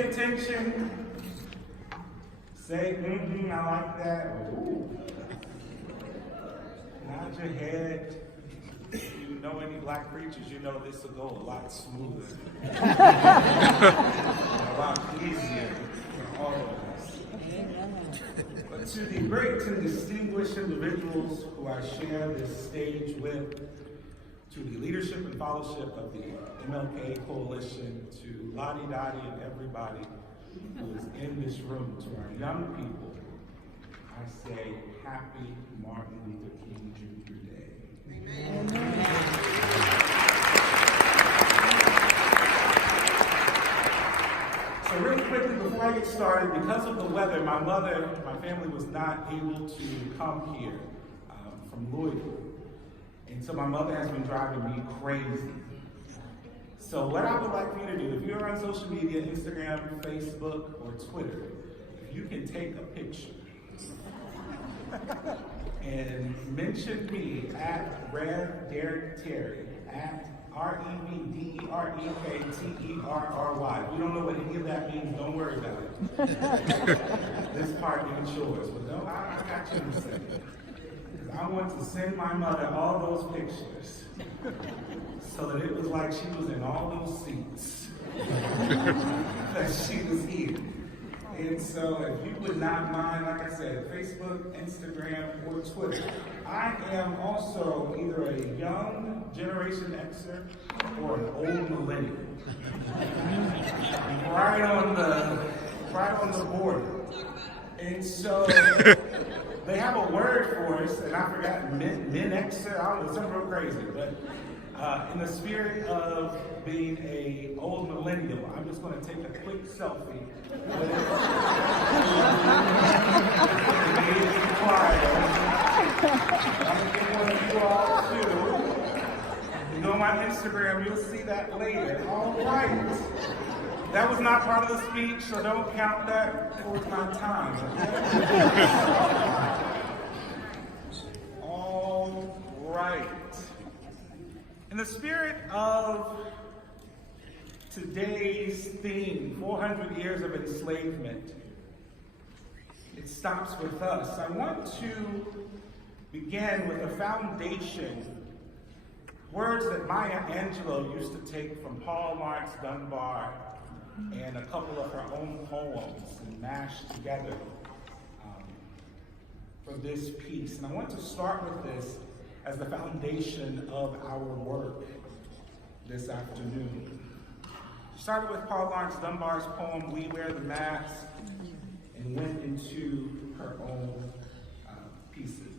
pay attention. Say, I like that. Ooh. Nod your head. If you know any black preachers, you know this will go a lot smoother. A lot easier for all of us. But to the great and distinguished individuals who I share this stage with, to the leadership and fellowship of the MLK Coalition, to Lottie Dottie and everybody who is in this room, to our young people, I say happy Martin Luther King Jr. Day. Amen. So really quickly before I get started, because of the weather, my family was not able to come here from Louisville. And so my mother has been driving me crazy. So what I would like for you to do, if you're on social media, Instagram, Facebook, or Twitter, if you can take a picture and mention me at Rev Derek Terry, at REVDEREKTERRY. If you don't know what any of that means, don't worry about it. This part is yours, but no, I got you in a second. I want to send my mother all those pictures so that it was like she was in all those seats that she was here. And so if you would not mind, like I said, Facebook, Instagram, or Twitter. I am also either a young Generation Xer or an old millennial. right on the border. And so they have a word for us, and I forgot, Min Xer, I don't know, something real crazy, but in the spirit of being a old millennial, I'm just going to take a quick selfie with it. I'm going to get one of you all too. You know my Instagram, you'll see that later. All right. That was not part of the speech, so don't count that towards my time. All right. In the spirit of today's theme, 400 years of enslavement, it stops with us. I want to begin with a foundation, words that Maya Angelou used to take from Paul Laurence Dunbar and a couple of her own poems and mashed together for this piece. And I want to start with this as the foundation of our work this afternoon. Started with Paul Laurence Dunbar's poem, We Wear the Mask, and went into her own pieces.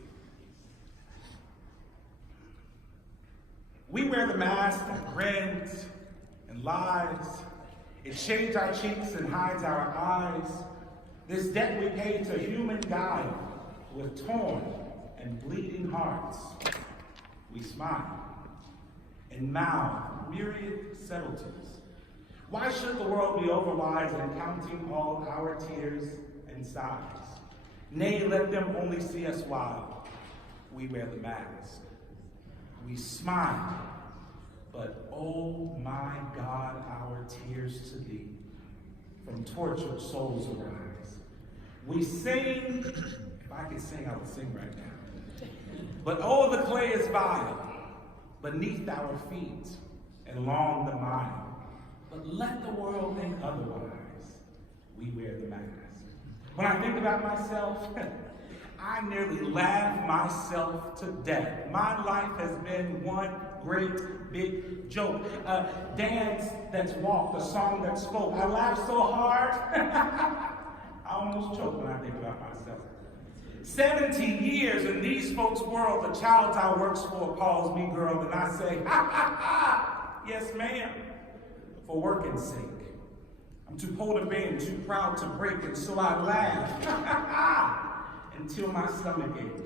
We wear the mask that grins and lies. It shades our cheeks and hides our eyes. This debt we pay to human guile with torn and bleeding hearts. We smile and mouth myriad subtleties. Why should the world be overwise in counting all our tears and sighs? Nay, let them only see us while we wear the mask. We smile, but oh my God, our tears to thee from tortured souls arise. We sing, if I could sing, I would sing right now. But oh, the clay is vile beneath our feet and long the mile. But let the world think otherwise. We wear the mask. When I think about myself, I nearly laugh myself to death. My life has been one great big joke. A dance that's walked, a song that spoke. I laugh so hard, I almost choke when I think about myself. 70 years in these folks' world, the child I works for calls me girl, and I say, ha ha ha, yes ma'am, for working's sake. I'm too poor to bend, too proud to break, and so I laugh, ha ha ha, until my stomach aches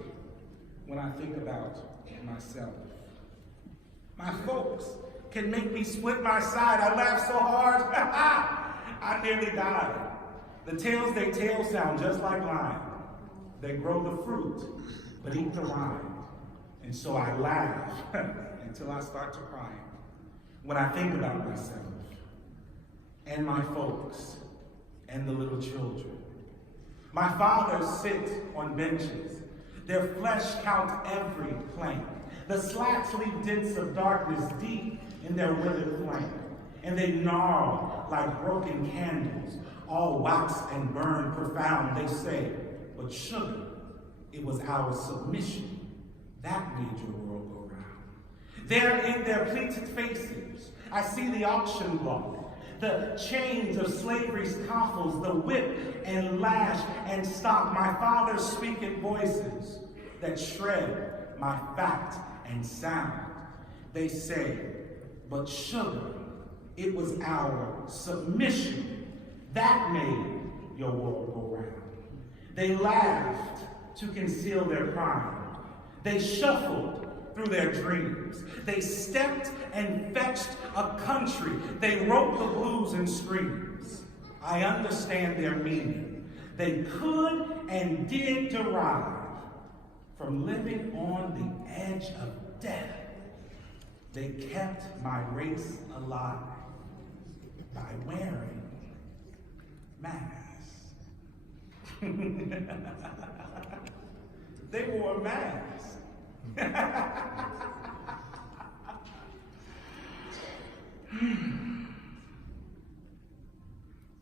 when I think about myself. My folks can make me split my side. I laugh so hard, ha ha, I nearly died. The tales they tell sound just like lime. They grow the fruit, but eat the rind. And so I laugh until I start to cry when I think about myself and my folks and the little children. My fathers sit on benches. Their flesh count every plank. The slats leave dents of darkness deep in their withered flank, and they gnarl like broken candles, all waxed and burned profound. They say, but sugar, it was our submission that made your world go round. There in their pleated faces, I see the auction block, the chains of slavery's coffles, the whip and lash and stop. My father's speaking voices that shred my fact and sound. They say, but sugar, it was our submission that made your world go round. They laughed to conceal their pride. They shuffled through their dreams. They stepped and fetched a country. They wrote the blues and screams. I understand their meaning. They could and did derive from living on the edge of death. They kept my race alive by wearing masks. They wore masks.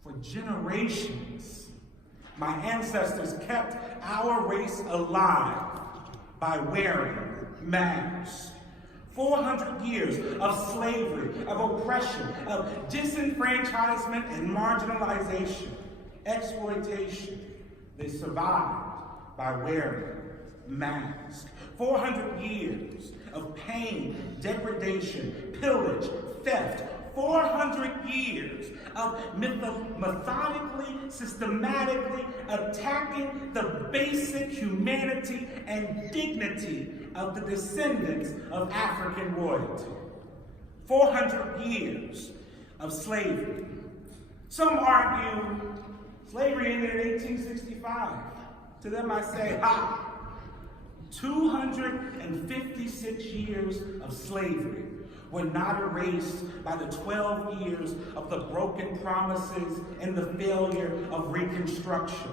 For generations, my ancestors kept our race alive by wearing masks. 400 years of slavery, of oppression, of disenfranchisement and marginalization, exploitation. They survived by wearing masks. 400 years of pain, degradation, pillage, theft. 400 years of methodically, systematically attacking the basic humanity and dignity of the descendants of African royalty. 400 years of slavery. Some argue slavery ended in 1865. To them I say, ha! 256 years of slavery were not erased by the 12 years of the broken promises and the failure of Reconstruction.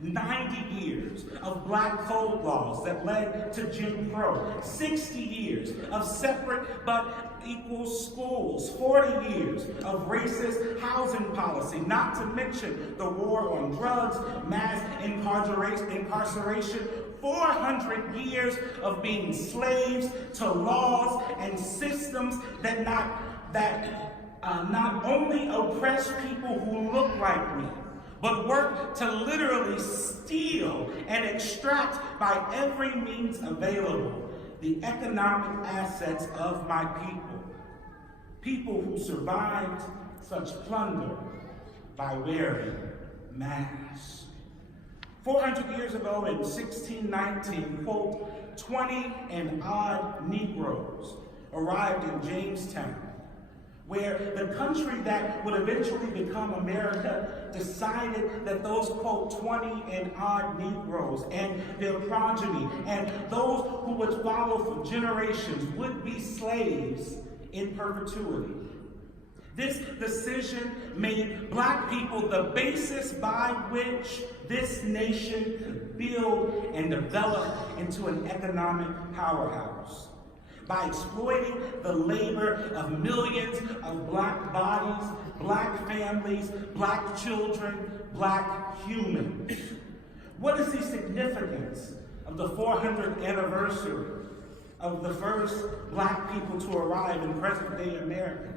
90 years of black code laws that led to Jim Crow. 60 years of separate but equal schools. 40 years of racist housing policy, not to mention the war on drugs, mass incarceration. 400 years of being slaves to laws and systems that not only oppress people who look like me, but work to literally steal and extract by every means available the economic assets of my people. People who survived such plunder by wearing masks. 400 years ago in 1619, quote, 20 and odd Negroes arrived in Jamestown, where the country that would eventually become America decided that those, quote, 20 and odd Negroes and their progeny and those who would follow for generations would be slaves in perpetuity. This decision made black people the basis by which this nation could build and develop into an economic powerhouse. By exploiting the labor of millions of black bodies, black families, black children, black humans. What is the significance of the 400th anniversary of the first black people to arrive in present-day America?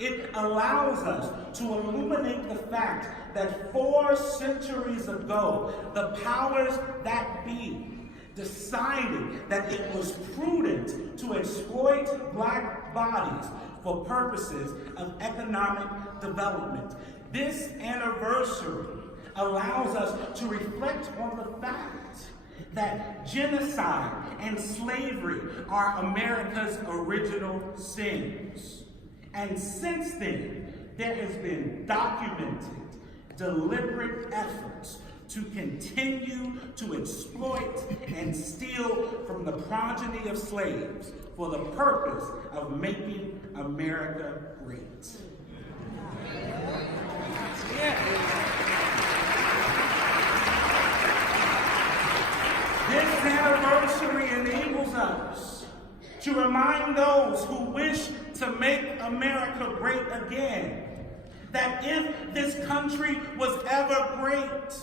It allows us to illuminate the fact that 4 centuries ago, the powers that be decided that it was prudent to exploit black bodies for purposes of economic development. This anniversary allows us to reflect on the fact that genocide and slavery are America's original sins. And since then, there has been documented, deliberate efforts to continue to exploit and steal from the progeny of slaves for the purpose of making America great. Yeah. enables us to remind those who wish to make America great again that if this country was ever great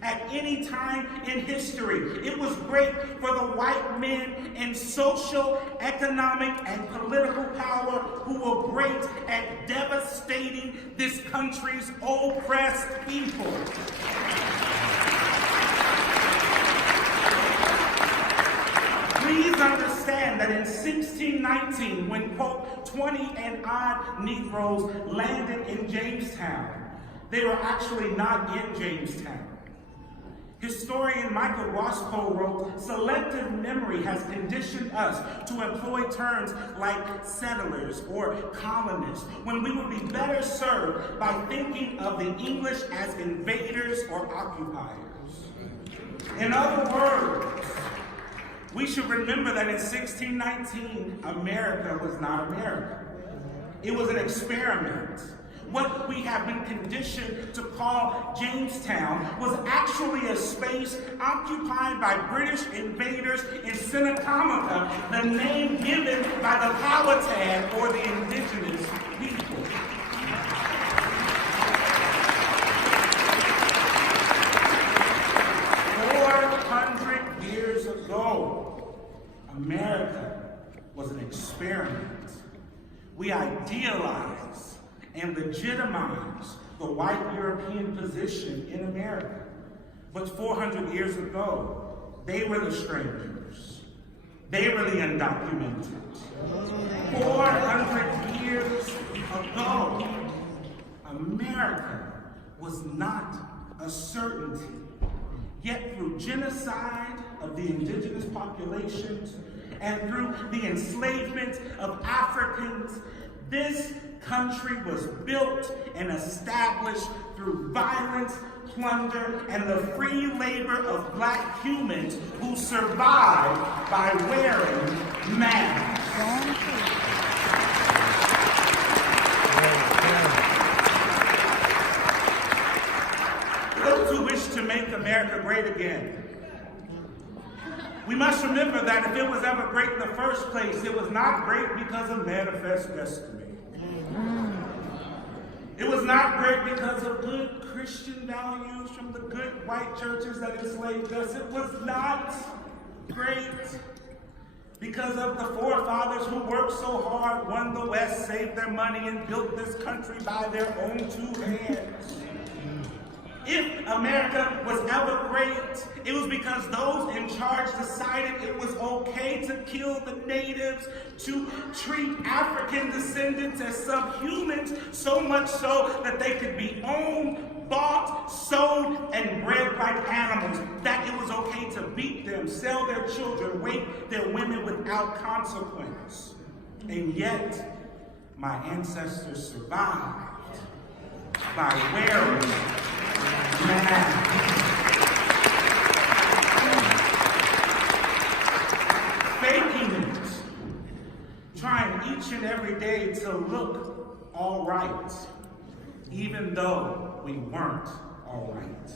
at any time in history, it was great for the white men in social, economic, and political power who were great at devastating this country's oppressed people. Please understand that in 1619, when, quote, 20 and odd Negroes landed in Jamestown, they were actually not in Jamestown. Historian Michael Waspo wrote, "Selective memory has conditioned us to employ terms like settlers or colonists when we would be better served by thinking of the English as invaders or occupiers." In other words, we should remember that in 1619, America was not America. It was an experiment. What we have been conditioned to call Jamestown was actually a space occupied by British invaders in Cincinnati, the name given by the Powhatan or the indigenous people. 400 years ago, America was an experiment. We idealized and legitimize the white European position in America. But 400 years ago, they were the strangers. They were the undocumented. 400 years ago, America was not a certainty. Yet through genocide of the indigenous populations and through the enslavement of Africans, this country was built and established through violence, plunder, and the free labor of black humans who survived by wearing masks. Those who wish to make America great again, we must remember that if it was ever great in the first place, it was not great because of manifest destiny. It was not great because of good Christian values from the good white churches that enslaved us. It was not great because of the forefathers who worked so hard, won the West, saved their money, and built this country by their own two hands. If America was ever great, it was because those in charge decided it was okay to kill the natives, to treat African descendants as subhumans, so much so that they could be owned, bought, sold, and bred like animals, that it was okay to beat them, sell their children, rape their women without consequence. And yet, my ancestors survived by wearing faking it, trying each and every day to look all right, even though we weren't all right.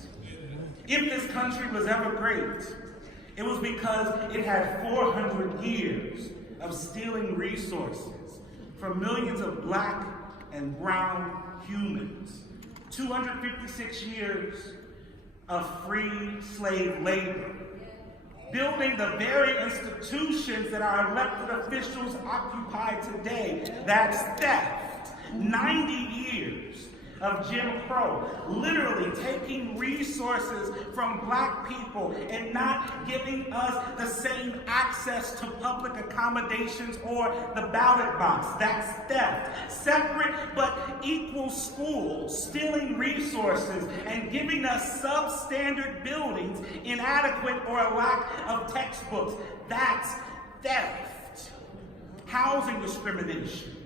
If this country was ever great, it was because it had 400 years of stealing resources from millions of black and brown humans. 256 years of free slave labor, building the very institutions that our elected officials occupy today. That's theft. 90 years of Jim Crow, literally taking resources from black people and not giving us the same access to public accommodations or the ballot box. That's theft. Separate but equal schools, stealing resources and giving us substandard buildings, inadequate or a lack of textbooks. That's theft. Housing discrimination,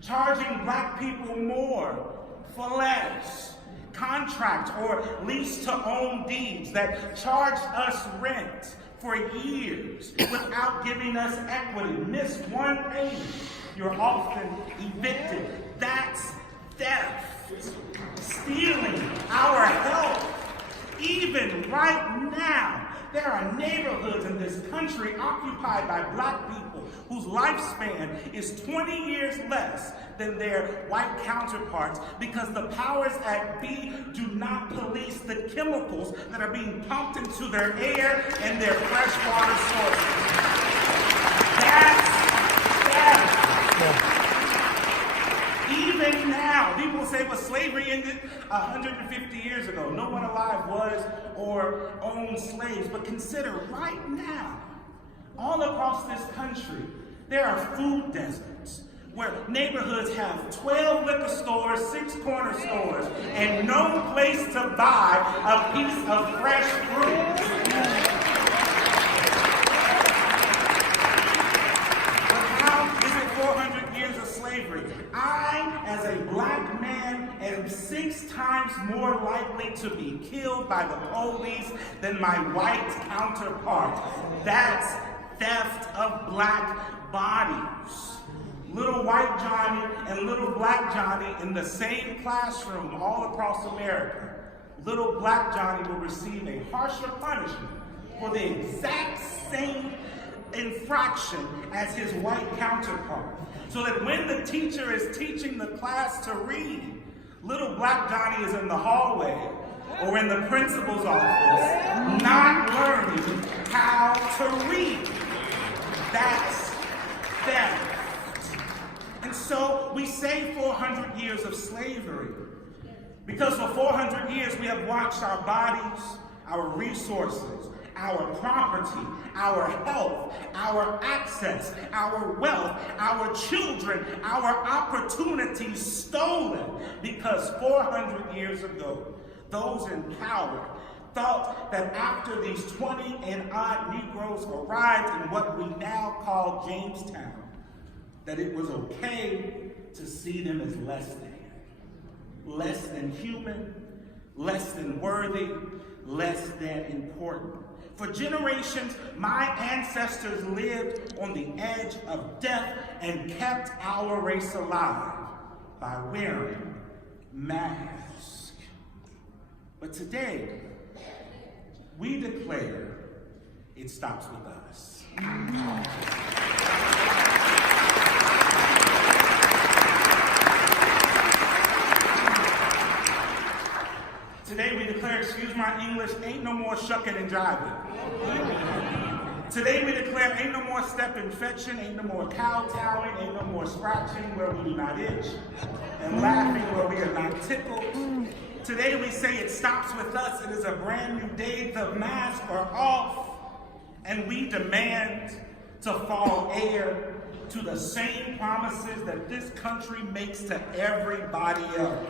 charging black people more for less, contract or lease-to-own deeds that charged us rent for years without giving us equity. Miss one payment, you're often evicted. That's theft. Stealing our health. Even right now, there are neighborhoods in this country occupied by black people whose lifespan is 20 years less than their white counterparts because the powers that be do not police the chemicals that are being pumped into their air and their freshwater sources. That's even now, people say, well, slavery ended 150 years ago. No one alive was or owned slaves. But consider right now, all across this country, there are food deserts where neighborhoods have 12 liquor stores, 6 corner stores, and no place to buy a piece of fresh fruit. I, as a black man, am 6 times more likely to be killed by the police than my white counterpart. That's theft of black bodies. Little white Johnny and little black Johnny in the same classroom all across America. Little black Johnny will receive a harsher punishment for the exact same infraction as his white counterpart. So that when the teacher is teaching the class to read, little black Johnny is in the hallway or in the principal's office not learning how to read. That's theft. And so we say 400 years of slavery because for 400 years we have watched our bodies, our resources, our property, our health, our access, our wealth, our children, our opportunities stolen because 400 years ago, those in power thought that after these 20 and odd Negroes arrived in what we now call Jamestown, that it was okay to see them as less than human, less than worthy, less than important. For generations, my ancestors lived on the edge of death and kept our race alive by wearing masks. But today, we declare it stops with us. Today we declare, excuse my English, ain't no more shucking and jiving. Today we declare ain't no more step infection, ain't no more kowtowing, ain't no more scratching where we do not itch, and laughing where we are not tickled. Today we say it stops with us. It is a brand new day. The masks are off, and we demand to fall heir to the same promises that this country makes to everybody else.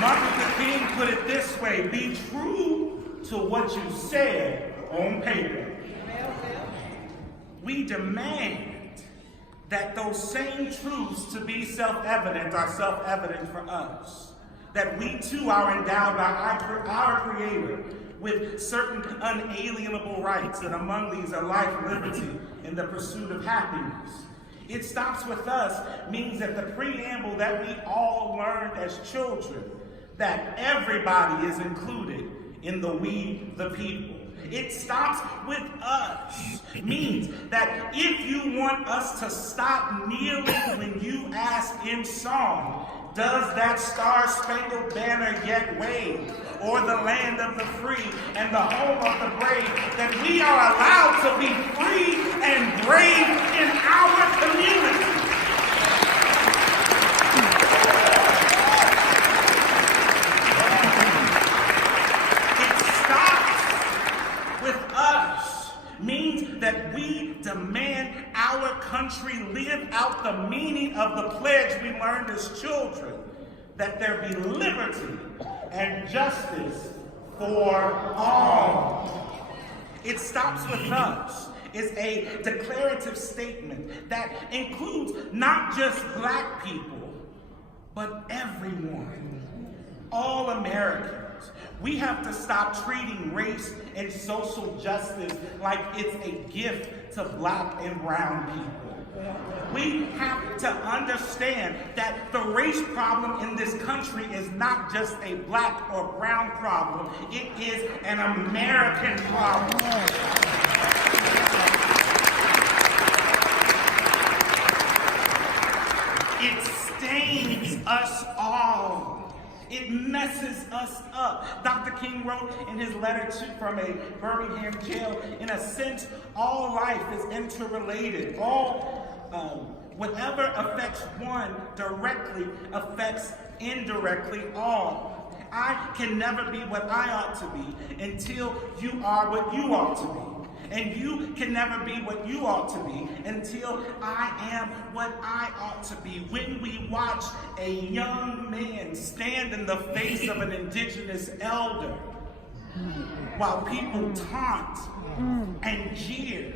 Martin Luther King put it this way: be true to what you said on paper. We demand that those same truths to be self-evident are self-evident for us. That we too are endowed by our Creator with certain unalienable rights, and among these are life, liberty, and the pursuit of happiness. It stops with us means that the preamble that we all learned as children, that everybody is included in the we, the people. It stops with us means that if you want us to stop kneeling when you ask in song, does that star-spangled banner yet wave, or the land of the free and the home of the brave, that we are allowed to be free and brave in our community. That we demand our country live out the meaning of the pledge we learned as children, that there be liberty and justice for all. It stops with us. It's a declarative statement that includes not just black people, but everyone, all Americans. We have to stop treating race and social justice like it's a gift to black and brown people. We have to understand that the race problem in this country is not just a black or brown problem. It is an American problem. It stains us all. It messes us up. Dr. King wrote in his letter from a Birmingham jail, in a sense, all life is interrelated. Whatever affects one directly affects indirectly all. I can never be what I ought to be until you are what you ought to be. And you can never be what you ought to be until I am what I ought to be. When we watch a young man stand in the face of an indigenous elder while people taunt and jeer,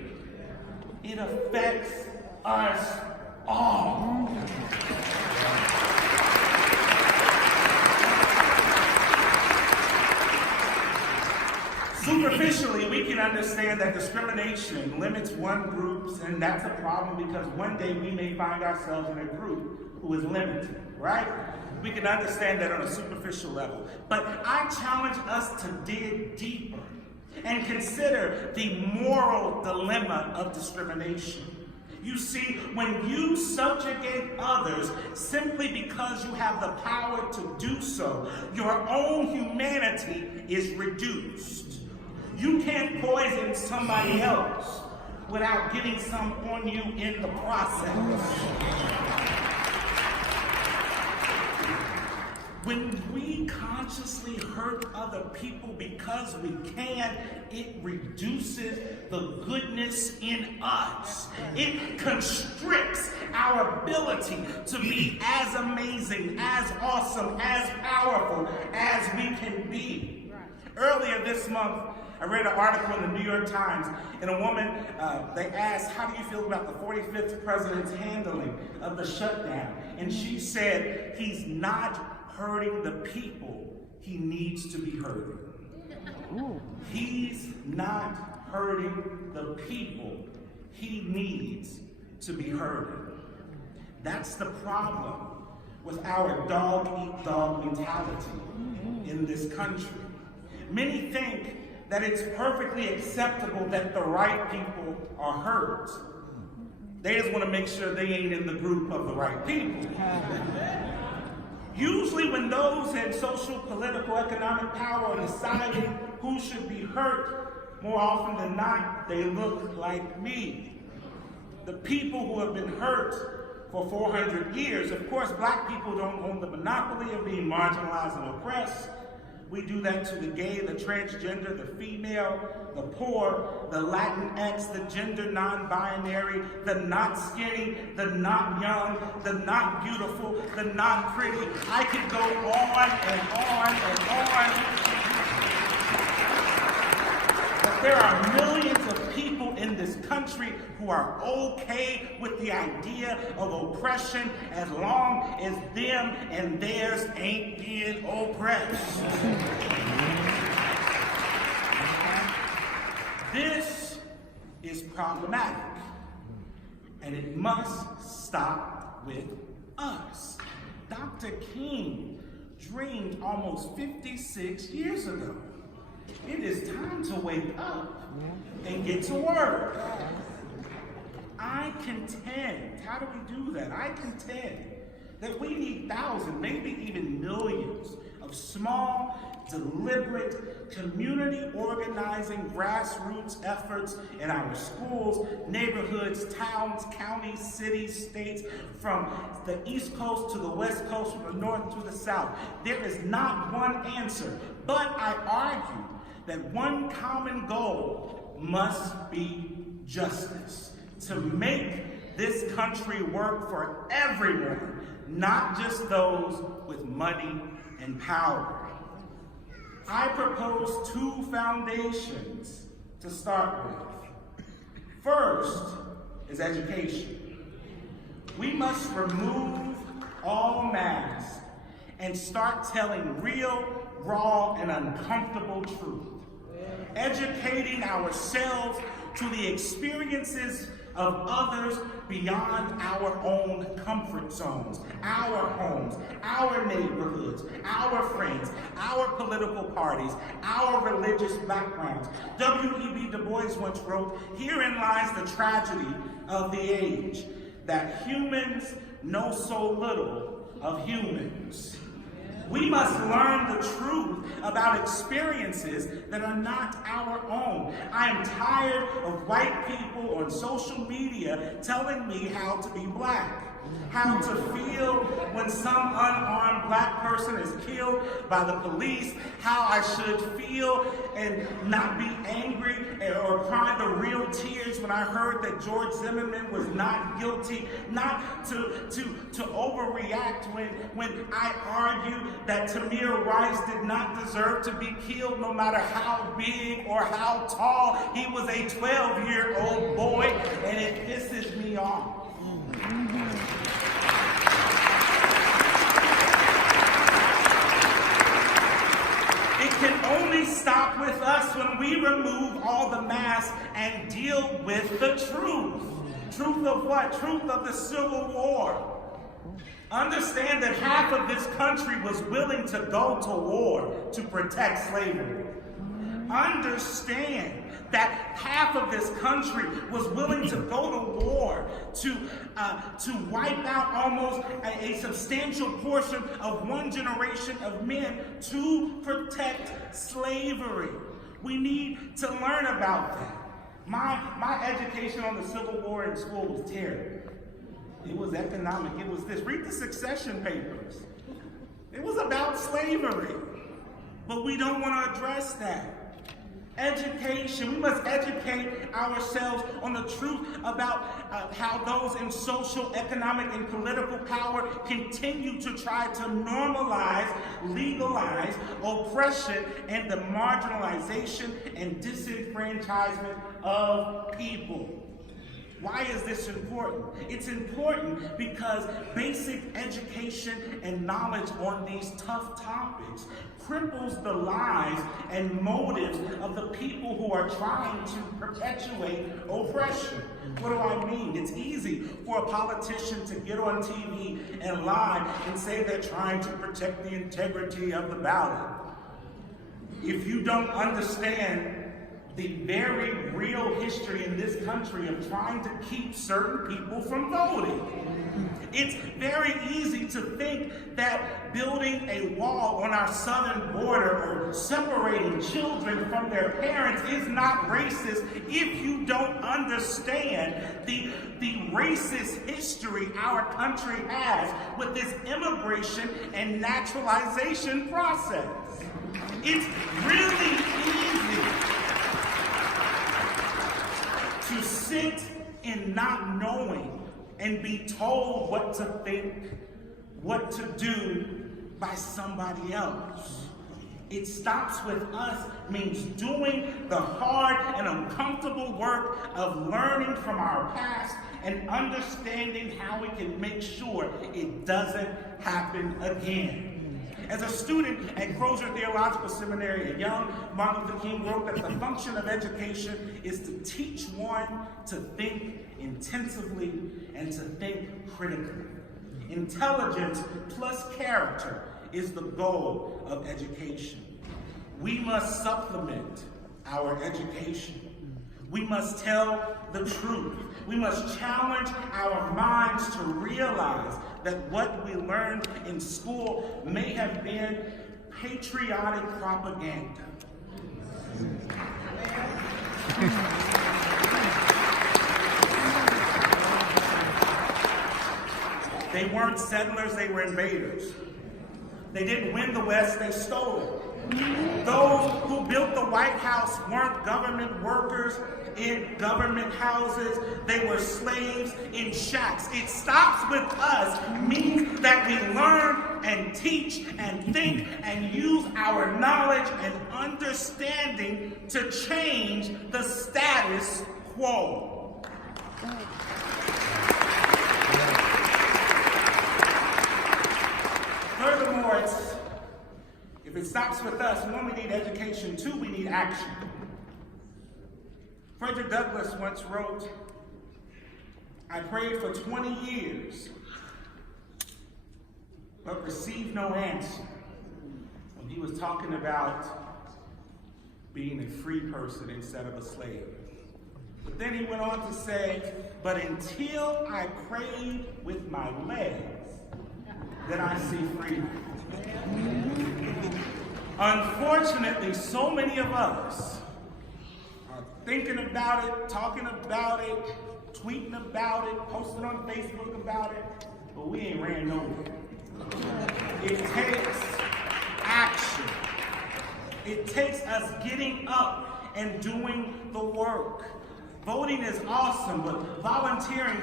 it affects us all. Superficially, we can understand that discrimination limits one group, and that's a problem because one day we may find ourselves in a group who is limited, right? We can understand that on a superficial level. But I challenge us to dig deeper and consider the moral dilemma of discrimination. You see, when you subjugate others simply because you have the power to do so, your own humanity is reduced. You can't poison somebody else without getting some on you in the process. When we consciously hurt other people because we can, it reduces the goodness in us. It constricts our ability to be as amazing, as awesome, as powerful as we can be. Earlier this month, I read an article in the New York Times, and a woman, they asked, how do you feel about the 45th president's handling of the shutdown? And she said, he's not hurting the people he needs to be hurting. He's not hurting the people he needs to be hurting. That's the problem with our dog-eat-dog mentality in this country. Many think that it's perfectly acceptable that the right people are hurt. They just want to make sure they ain't in the group of the right people. Usually when those in social, political, economic power are deciding who should be hurt, more often than not, they look like me. The people who have been hurt for 400 years. Of course, black people don't own the monopoly of being marginalized and oppressed. We do that to the gay, the transgender, the female, the poor, the Latinx, the gender non-binary, the not skinny, the not young, the not beautiful, the not pretty. I could go on and on and on. But there are millions of people in this country who are okay with the idea of oppression as long as them and theirs ain't being oppressed. This is problematic, and it must stop with us. Dr. King dreamed almost 56 years ago. It is time to wake up and get to work. I contend, how do we do that? I contend that we need thousands, maybe even millions of small, deliberate, community organizing grassroots efforts in our schools, neighborhoods, towns, counties, cities, states, from the East Coast to the West Coast, from the North to the South. There is not one answer, but I argue that one common goal must be justice. To make this country work for everyone, not just those with money and power. I propose two foundations to start with. First is education. We must remove all masks and start telling real, raw, and uncomfortable truth. Educating ourselves to the experiences of others beyond our own comfort zones, our homes, our neighborhoods, our friends, our political parties, our religious backgrounds. W.E.B. Du Bois once wrote, "Herein lies the tragedy of the age, that humans know so little of humans." We must learn the truth about experiences that are not our own. I am tired of white people on social media telling me how to be black, how to feel when some unarmed black person is killed by the police, how I should feel and not be angry or cry the real tears when I heard that George Zimmerman was not guilty, not to overreact when I argue that Tamir Rice did not deserve to be killed no matter how big or how tall. He was a 12-year-old boy, and it pisses me off. It can only stop with us when we remove all the masks and deal with the truth. Truth of what? Truth of the Civil War. Understand that half of this country was willing to go to war to protect slavery. Understand that half of this country was willing to go to war to wipe out almost a substantial portion of one generation of men to protect slavery. We need to learn about that. My education on the Civil War in school was terrible. It was economic, it was this. Read the Succession Papers. It was about slavery, but we don't want to address that. Education, we must educate ourselves on the truth about how those in social, economic, and political power continue to try to normalize, legalize oppression and the marginalization and disenfranchisement of people. Why is this important? It's important because basic education and knowledge on these tough topics cripples the lives and motives of the people who are trying to perpetuate oppression. What do I mean? It's easy for a politician to get on TV and lie and say they're trying to protect the integrity of the ballot. If you don't understand the very real history in this country of trying to keep certain people from voting. It's very easy to think that building a wall on our southern border or separating children from their parents is not racist if you don't understand the racist history our country has with this immigration and naturalization process. It's really easy to sit in not knowing and be told what to think, what to do by somebody else. It stops with us means doing the hard and uncomfortable work of learning from our past and understanding how we can make sure it doesn't happen again. As a student at Crozer Theological Seminary, a young Martin Luther King wrote that the function of education is to teach one to think intensively and to think critically. Intelligence plus character is the goal of education. We must supplement our education. We must tell the truth. We must challenge our minds to realize that what we learned in school may have been patriotic propaganda. They weren't settlers, they were invaders. They didn't win the West, they stole it. Those who built the White House weren't government workers in government houses. They were slaves in shacks. It stops with us means that we learn and teach and think and use our knowledge and understanding to change the status quo. Furthermore, if it stops with us, one, we need education, two, we need action. Frederick Douglass once wrote, I prayed for 20 years, but received no answer. When he was talking about being a free person instead of a slave. But then he went on to say, but until I prayed with my legs, then I see freedom. Unfortunately, so many of us are thinking about it, talking about it, tweeting about it, posting on Facebook about it, but we ain't ran nowhere. It takes action. It takes us getting up and doing the work. Voting is awesome, but volunteering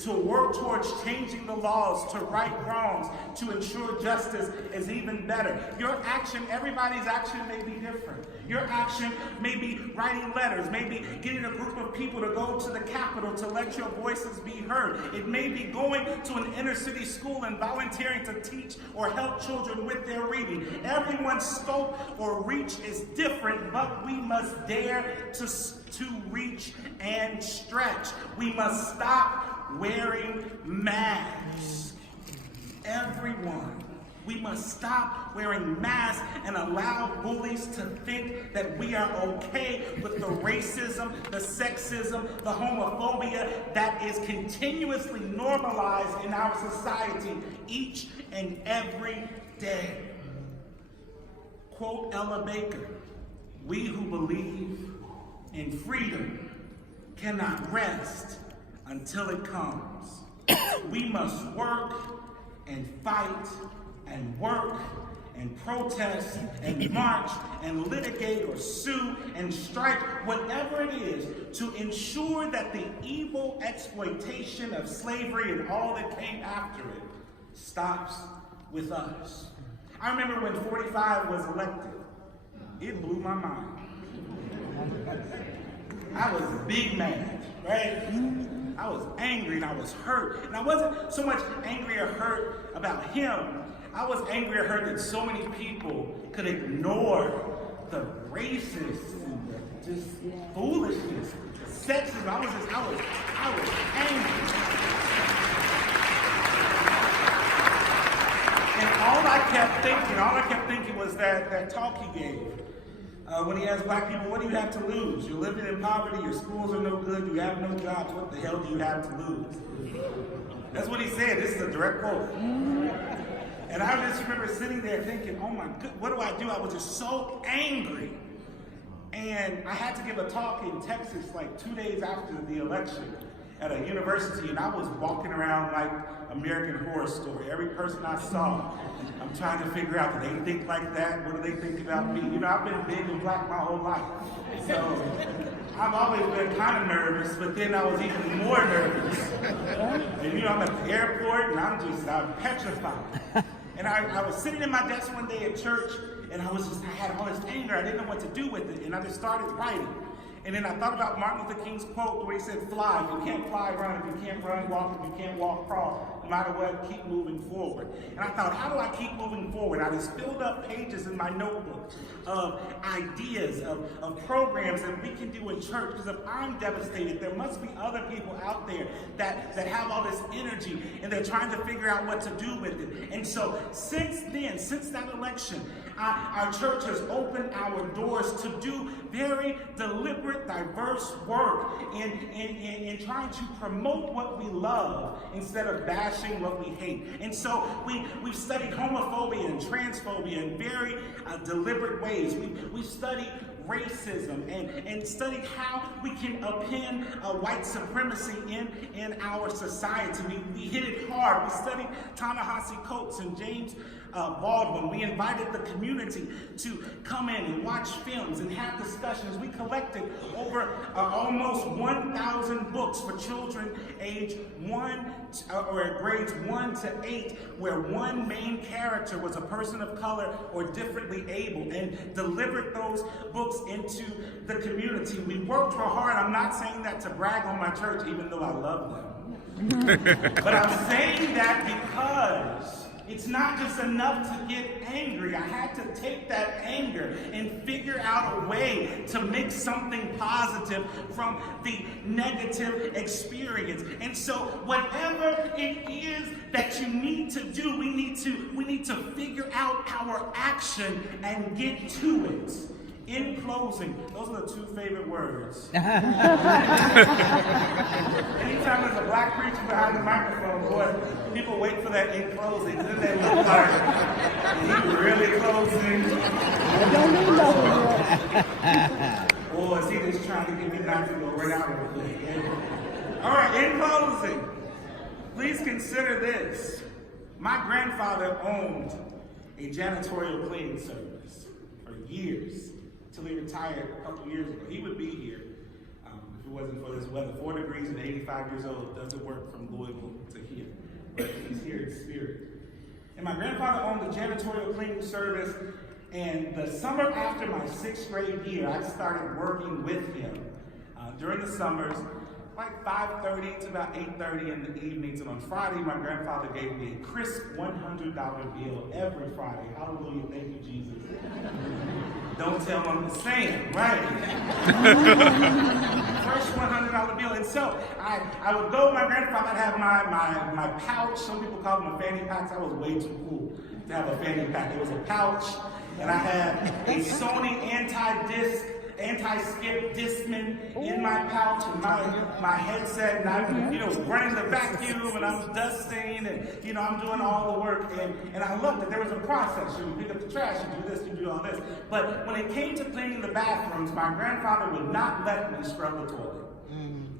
to work towards changing the laws, to right wrongs, to ensure justice is even better. Your action, everybody's action may be different. Your action may be writing letters, maybe getting a group of people to go to the Capitol to let your voices be heard. It may be going to an inner city school and volunteering to teach or help children with their reading. Everyone's scope or reach is different, but we must dare to reach and stretch. We must stop wearing masks. Everyone. We must stop wearing masks and allow bullies to think that we are okay with the racism, the sexism, the homophobia that is continuously normalized in our society each and every day. Quote Ella Baker, "We who believe in freedom cannot rest until it comes. We must work and fight and work and protest and march and litigate or sue and strike, whatever it is, to ensure that the evil exploitation of slavery and all that came after it stops with us." I remember when 45 was elected. It blew my mind. I was big mad, right? I was angry and I was hurt. And I wasn't so much angry or hurt about him. I was angry or hurt that so many people could ignore the racist and the just foolishness, the sexism. I was angry. And all I kept thinking was that talk he gave. When he asked black people, what do you have to lose? You're living in poverty, your schools are no good, you have no jobs, what the hell do you have to lose? That's what he said. This is a direct quote. And I just remember sitting there thinking, oh my God, what do I do? I was just so angry. And I had to give a talk in Texas like 2 days after the election at a university, and I was walking around like American Horror Story. Every person I saw, I'm trying to figure out, do they think like that? What do they think about me? You know, I've been big and black my whole life. So I've always been kind of nervous, but then I was even more nervous. And you know, I'm at the airport and I'm petrified. And I was sitting in my desk one day at church, and I had all this anger. I didn't know what to do with it. And I just started writing. And then I thought about Martin Luther King's quote where he said, fly. If you can't fly, run. If you can't run, walk. If you can't walk, crawl. No matter what, keep moving forward. And I thought, how do I keep moving forward? I just filled up pages in my notebook of ideas, of programs that we can do in church. Because if I'm devastated, there must be other people out there that have all this energy, and they're trying to figure out what to do with it. And so since then, since that election, our church has opened our doors to do very deliberate, diverse work in trying to promote what we love instead of bashing what we hate. And so we've studied homophobia and transphobia in very deliberate ways. We've studied racism and studied how we can append white supremacy in our society. We hit it hard. We studied Ta-Nehisi Coates and James Baldwin. We invited the community to come in and watch films and have discussions. We collected over almost 1,000 books for children age grades 1 to 8, where one main character was a person of color or differently able, and delivered those books into the community. We worked real hard. I'm not saying that to brag on my church, even though I love them. But I'm saying that because It's not just enough to get angry. I had to take that anger and figure out a way to make something positive from the negative experience. And so whatever it is that you need to do, we need to figure out our action and get to it. In closing, those are the two favorite words. Anytime there's a black preacher behind the microphone, boy, people wait for that in closing. Then they look like, is he really closing? Or is he just trying to get me not to go right out of the thing? All right, in closing, please consider this. My grandfather owned a janitorial cleaning service for years. Till he retired a couple years ago. He would be here if it wasn't for this weather. 4 degrees and 85 years old doesn't work from Louisville to here, but he's here in spirit. And my grandfather owned the janitorial cleaning service, and the summer after my 6th grade year, I started working with him during the summers, like 5:30 to about 8:30 in the evenings. And on Friday, my grandfather gave me a crisp $100 bill every Friday. Hallelujah, thank you, Jesus. Don't tell them I'm saying, right? Fresh $100 bill. And so I would go with my grandfather. I'd have my pouch. Some people call them a fanny pack. I was way too cool to have a fanny pack. It was a pouch, and I had a Sony anti-skip Discman in my pouch, and my headset, and I'm running the vacuum, and I'm dusting, and I'm doing all the work, and I loved it. There was a process. You pick up the trash, you do this, you do all this. But when it came to cleaning the bathrooms, my grandfather would not let me scrub the toilet.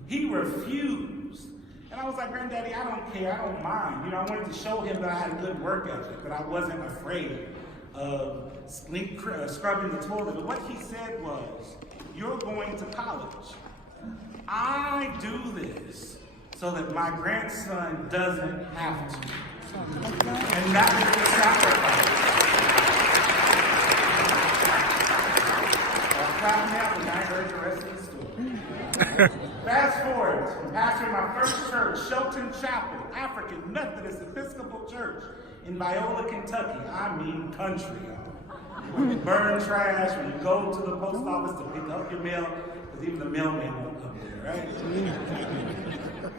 He refused. And I was like, Granddaddy, I don't care, I don't mind. I wanted to show him that I had a good work ethic, that I wasn't afraid of scrubbing the toilet. But what he said was, you're going to college. I do this so that my grandson doesn't have to. And that was the sacrifice. I was proud now when I heard the rest of the story. Fast forward, I'm pastoring my first church, Shelton Chapel, African Methodist Episcopal Church in Viola, Kentucky. I mean country, y'all. When you burn trash, when you go to the post office to pick up your mail, because even the mailman won't come there, right?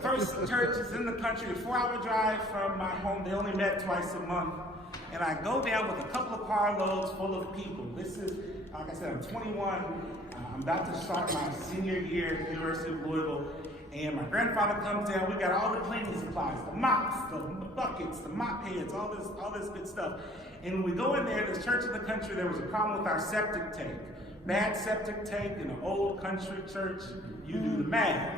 First church is in the country, a 4-hour drive from my home. They only met twice a month. And I go down with a couple of carloads full of people. This is, like I said, I'm 21. I'm about to start my senior year at the University of Louisville. And my grandfather comes down. We got all the cleaning supplies, the mops, the buckets, the mop heads, all this good stuff. And when we go in there, this church in the country, there was a problem with our septic tank. Bad septic tank in an old country church, you do the math.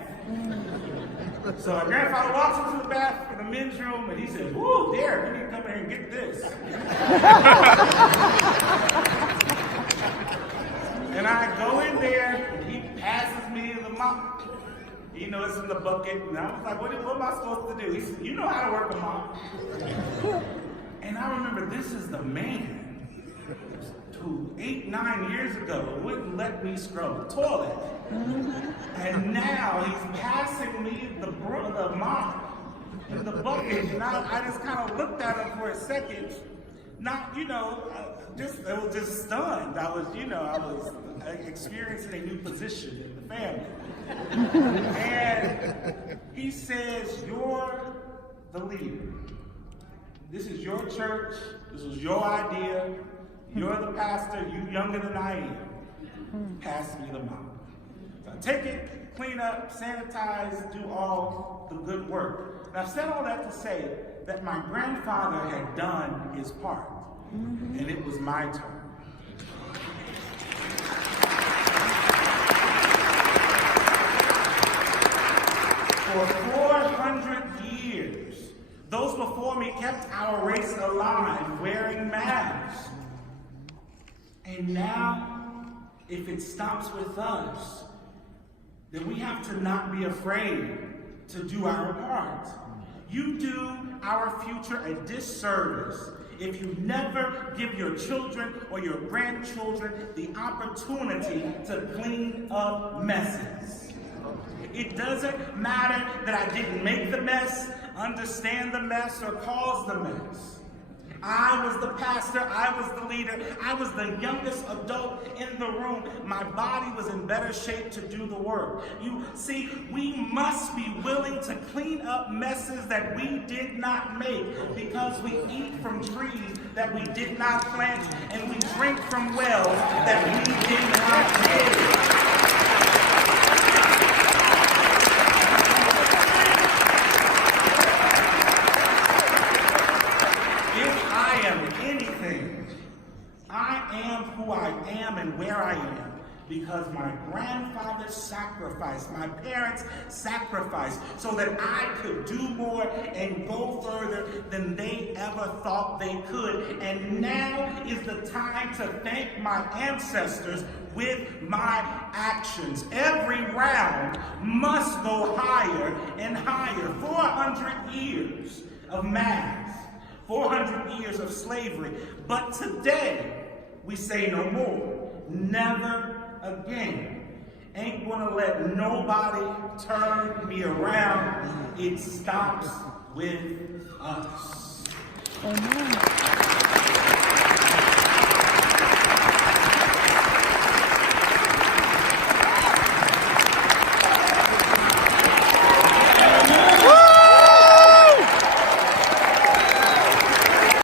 So my grandfather walks into the bathroom, the men's room, and he says, "Woo, Derek, you need to come here and get this." And I go in there, and he passes me the mop. It's in the bucket, and I was like, what am I supposed to do? He said, you know how to work a mop. And I remember, this is the man who 8-9 years ago wouldn't let me scrub the toilet. And now he's passing me the mop in the bucket. And I just kind of looked at him for a second. Not, I was just stunned. I was experiencing a new position in the family. And he says, you're the leader. This is your church. This was your idea. You're the pastor. You younger than I am. Pass me the mop. So I take it, clean up, sanitize, do all the good work. And I've said all that to say that my grandfather had done his part. And it was my turn. For 400 years, those before me kept our race alive, wearing masks. And now, if it stops with us, then we have to not be afraid to do our part. You do our future a disservice if you never give your children or your grandchildren the opportunity to clean up messes. It doesn't matter that I didn't make the mess, understand the mess, or cause the mess. I was the pastor, I was the leader, I was the youngest adult in the room. My body was in better shape to do the work. You see, we must be willing to clean up messes that we did not make, because we eat from trees that we did not plant, and we drink from wells that we did not dig. I am who I am and where I am because my grandfather sacrificed, my parents sacrificed, so that I could do more and go further than they ever thought they could. And now is the time to thank my ancestors with my actions. Every round must go higher and higher. 400 years of mass, 400 years of slavery. But today, we say no more, never again. Ain't gonna let nobody turn me around. It stops with us. Amen.